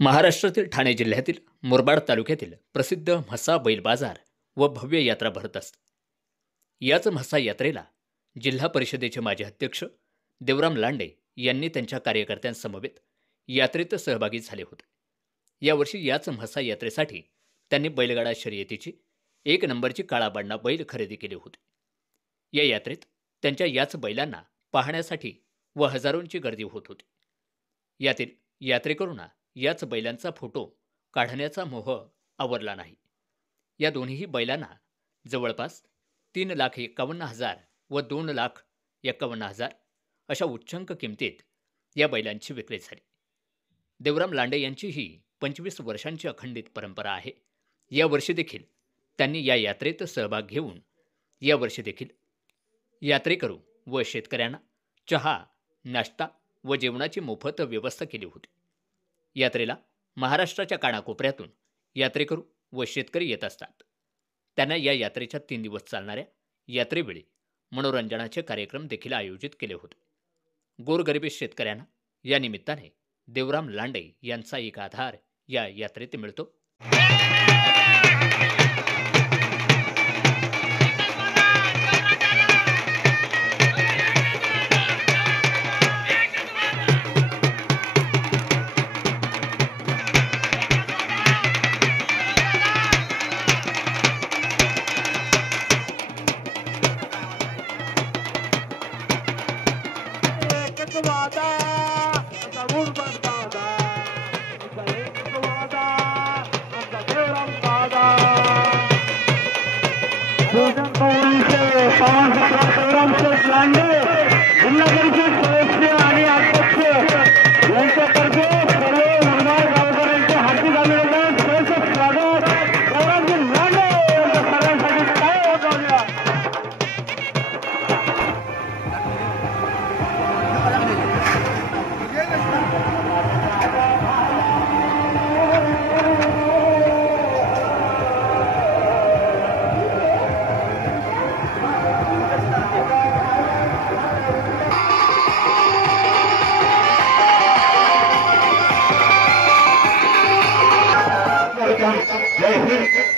महाराष्ट्रातील ठाणे जिल्ह्यातील मुरबाड तालुक्यातील प्रसिद्ध म्हसा बैल बाजार व भव्य यात्रा भरत असते. याच म्हसा यात्रेला जिल्हा परिषदेचे माजी अध्यक्ष देवराम लांडे यांनी त्यांच्या कार्यकर्त्यांसमवेत यात्रेत सहभागी झाले होते. यावर्षी याच म्हसा यात्रेसाठी त्यांनी बैलगाडा शर्यतीची 1 नंबरची काळाबांडा बैल खरेदी केली होती. या यात्रेत त्यांच्या याच बैलांना पाहण्यासाठी व हजारोंची गर्दी होत होती. यातील यात्रेकरूंना याच बैलांचा फोटो काढण्याचा मोह आवरला नाही. या दोन्ही बैलांना जवळपास 3,51,000 व 2,51,000 अशा उच्चांक किमतीत या बैलांची विक्री झाली. देवराम लांडे यांची ही 25 वर्षांची अखंडित परंपरा आहे. यावर्षी देखील त्यांनी या यात्रेत सहभाग घेऊन यावर्षी देखील यात्रेकरू व शेतकऱ्यांना चहा, नाश्ता व जेवणाची मोफत व्यवस्था केली होती. यात्रेला महाराष्ट्राच्या कानाकोपऱ्यातून यात्रेकरू व शेतकरी येत असतात. त्यांना या यात्रेच्या 3 दिवस चालणाऱ्या यात्रेवेळी मनोरंजनाचे कार्यक्रम देखील आयोजित केले होते. गोरगरिबी शेतकऱ्यांना या निमित्ताने देवराम लांडे यांचा एक आधार या यात्रेत मिळतो.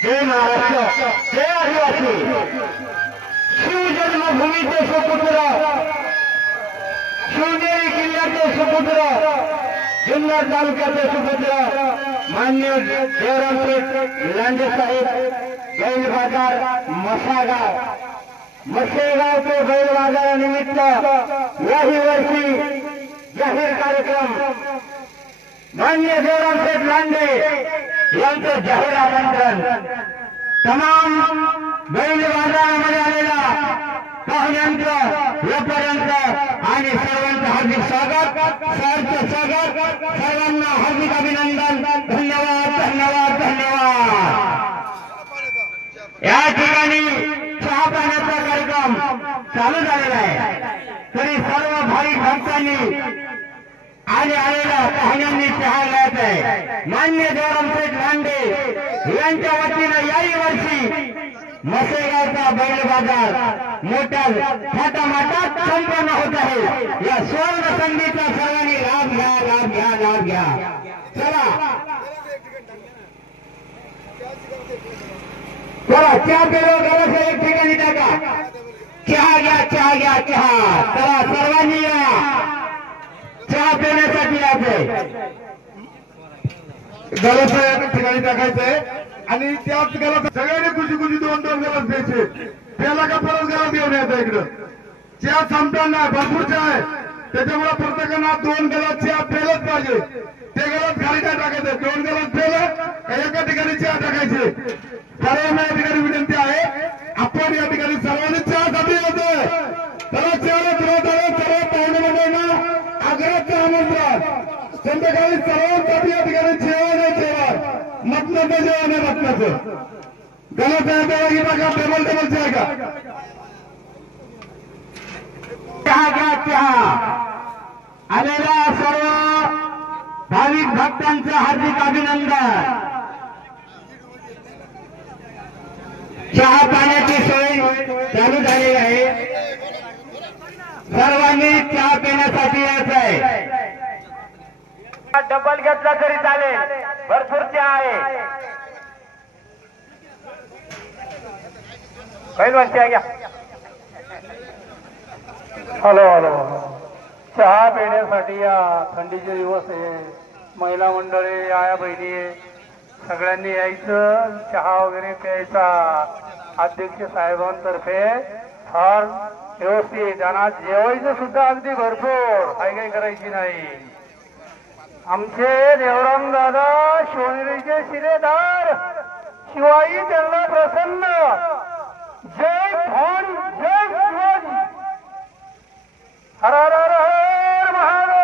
जय महाराष्ट्र, जय आदिवासी. शिवजन्मभूमीचे सुपुत्र, शिवनेरी किल्ल्याचे सुपुत्र, जुन्नर तालुक्याचे सुपुत्र मान्य देवरामशेठ लांडे साहेब बैल बाजार मसागाव मसेगावचे बैल बाजारानिमित्त याही वर्षी जाहीर कार्यक्रम मान्य देवरामशेठ लांडे यांचं जाहीर आमंत्रण. तमाम बैल बाजारामध्ये आलेला पाहुण्यांचं यापर्यंत आणि सर्वांचं हार्दिक स्वागत, सहर्ष स्वागत, सर्वांना हार्दिक अभिनंदन. धन्यवाद धन्यवाद धन्यवाद. या ठिकाणी चहा पाण्याचा कार्यक्रम चालू झालेला आहे. तरी सर्व भाविक भक्तांनी आणि आलेल्या पाहुण्यांनी चहा घ्यायचा आहे. मान्य देवरामशेठ लांडे यांच्या वतीनं याही वर्षी मसेगावचा बैल बाजार मोठ्या थाटामाटात संपन्न होत आहे. या सुवर्ण संधीचा सर्वांनी लाभ घ्या, लाभ घ्या, लाभ घ्या. चला चला, चहा पेलो घराच्या एक ठिकाणी टाका. चहा घ्या, चहा घ्या, चहा. चला सर्वांनी या चहा पिण्यासाठी यायचंय. गलास ठिकाणी टाकायचंय आणि त्याच गलास सगळ्यांनी खुशी खुशी 2-2 गलास द्यायचे. त्याला का परत गलास घेऊन यायचा इकडं. चहा संपताना भरपूर चहा आहे, त्याच्यामुळे प्रत्येकांना 2 गलास चहा पेलच पाहिजे. ते गलास खाली काय टाकायचे. 2 गलास पेलं एका ठिकाणी चहा टाकायचे. सर्वांना या ठिकाणी विनंती आहे, आपण या ठिकाणी सर्वांनी चहासाठी येतोय. त्याला चहाला फिरत आलं. सर्व पाहुणे मंडळींना आग्रहाचं आमंत्रण. संध्याकाळी सर्वांसाठी या ठिकाणी जेवण आहे. जेवण मटणाचं जेवण आहे. मटणाचं गलास आहे टाका. टेबल टेबलचे आहे का. चहा घ्या, चहा. आलेल्या सर्व भाविक भक्तांचं हार्दिक अभिनंदन. चहा पाण्याची सोय चालू झालेली आहे. सर्वांनी चहा पिण्यासाठी यायचं आहे. डबल घेतला तरी चालेल, भरपूर चहा आहे. पहिली वाजता घ्या. हॅलो हॅलो, चहा पिण्यासाठी या थंडीचे दिवस आहे. महिला मंडळी, आया बहिणी सगळ्यांनी यायचं, चहा वगैरे प्यायचा. अध्यक्ष साहेबांतर्फे फार व्यवस्थित, आणि जेवायचं सुद्धा अगदी भरपूर, काही करायची नाही. आमचे देवराम दादा शिवनेरीचे शिलेदार, शिवाई त्यांना प्रसन्न. जय भवानी, जय शिवाजी. हर हर हर हर महादेव.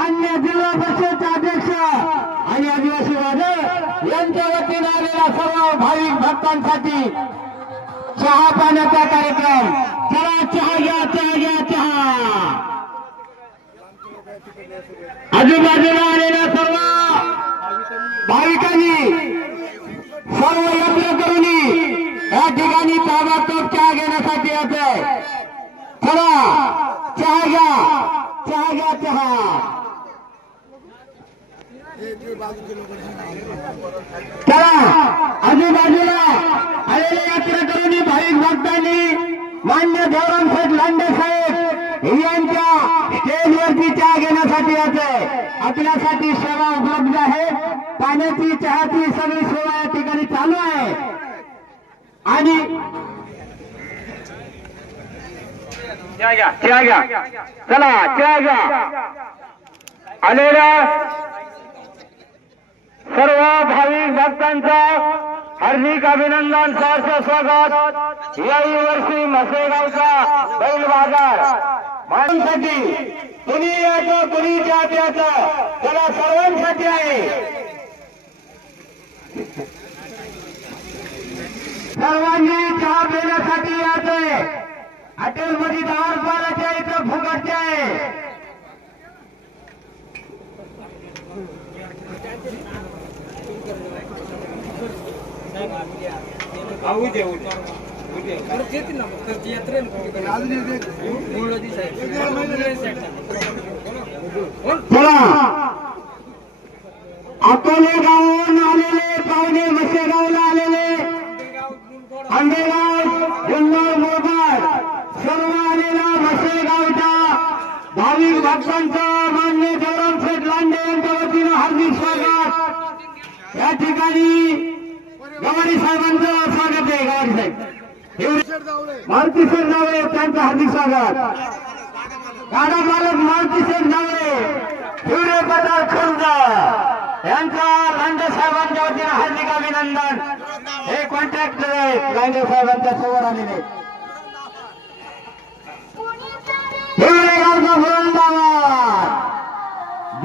मान्य जिल्हा परिषद अध्यक्ष आणि आदिवासी वादळ यांच्या वतीने आलेल्या सर्व भाविक भक्तांसाठी चहा पाण्याचा कार्यक्रम. चला चहा घ्या, चहा घ्या, चहा. आजूबाजूला आलेल्या सर्व भाविकांनी, सर्व यात्रेकरूंनी या ठिकाणी ताबडतोब चहा घेण्यासाठी येते. चला चहा घ्या, चहा घ्या, चहा. चला आजूबाजूला आलेल्या यात्रेकरूंनी, भाविक भक्तांनी मान्य देवराम शेठ लांडे साहेब यांच्या स्टेजवरती चहा घेण्यासाठी येते. आपल्यासाठी सेवा उपलब्ध आहे. पाण्याची, चहाची सगळी सेवा या ठिकाणी चालू आहे. आणि चहा घ्या, चहा घ्या, चला चहा घ्या. आलेल्या सर्व भाविक भक्तांचं हार्दिक अभिनंदन, सहर्ष स्वागत. याही वर्षी म्हसेगावचा बैल बाजार माणसाठी कुणी यायचं, कुणी चहा प्यायचं, त्याला सर्वांसाठी आहे. सर्वांनी चहा पिण्यासाठी यायचंय. हॉटेलमध्ये 10 रुपयाच्या इथं फुकटचे आहे. चला अकोले गावावरून आलेले पाहुणे, म्हसेगावला आलेले, आंबेगाव, जुन्नर, मुरबाड सर्व आलेल्या म्हसेगावच्या भाविक भक्तांचं मान्य देवराम शेठ लांडे यांच्या वतीनं हार्दिक स्वागत. या ठिकाणी गवारी साहेबांचं स्वागत आहे. गवारी साहेब, मारुती शेठ जावळे त्यांचं हार्दिक स्वागत. गाडा मालक मारुती शेठ जावळे, हिवरे पठार खुर्द यांचा लांडे साहेबांच्या वतीनं हार्दिक अभिनंदन. हे कॉन्ट्रॅक्टर आहेत लांडे साहेबांच्या समोर आलेले. हिवरेगावचा वृंदावन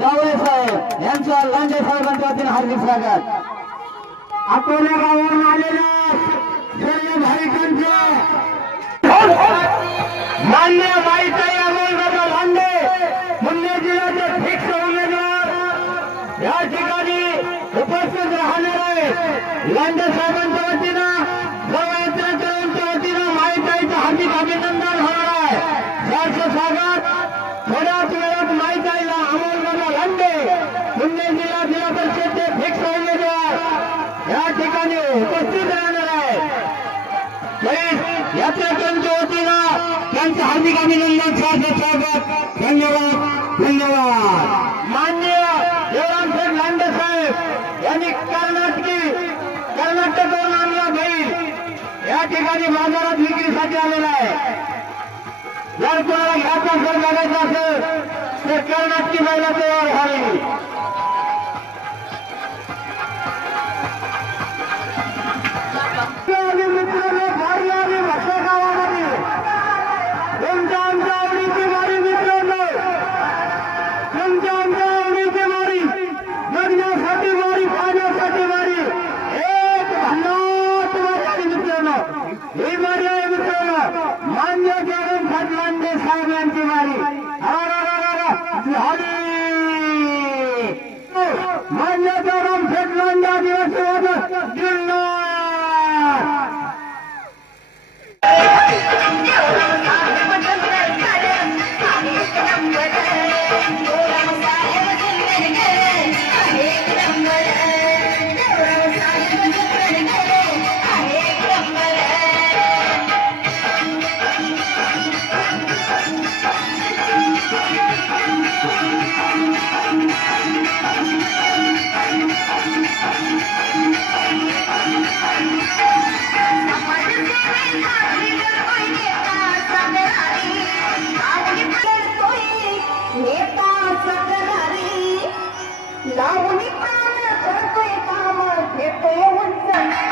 जावळे साहेब यांचं लांडे साहेबांच्या वतीनं हार्दिक स्वागत. अकोला गावावरून आलेल्या सर्व भाविकांचे मान्य माईताई अमोलदादा लांडे मुन्ने जिल्ह्याचे फिक्स उमेदवार या ठिकाणी उपस्थित राहणार आहे. लांडे साहेबांच्या वतीनं, सर्व यात्रेकरूंच्या वतीनं माईताईचं हार्दिक अभिनंदन होणार आहे. सहर्ष स्वागत. थोड्याच वेळात माईताईला अमोलदादा लांडे मुन्ने जिल्हा परिषदचे फिक्स उमेदवार या ठिकाणी उपस्थित राहणार आहे. यात्रेकरूंच्या वतीनं त्यांचं हार्दिक अभिनंदन, सहर्ष स्वागत. धन्यवाद, धन्यवाद. मान्य देवराम शेठ लांडे साहेब यांनी कर्नाटकवरून आणला बैल या ठिकाणी बाजारात विक्रीसाठी आलेला आहे. जर कोणाला घ्यायचा असेल, बघायचा असेल तर कर्नाटकी बैला तयार व्हावी. मित्रांनो, भारी आली भाषा गावामध्ये तुमच्या आमच्या आवडीची वारी. मित्रांनो, तुमच्या आमच्या आवडीची वारी, जगण्यासाठी वारी, पाहण्यासाठी वारी, एक भन्नाट वारी आली. मित्रांनो, ही वारी आहे. मित्रांनो, मान्य देवराम शेठ लांडे साहेब यांची वारी. मान्य देवराम शेठ लांडे आदिवासी वादळ जिल्हा. लावणी प्राण करतोय काम घेतोय उंच आणि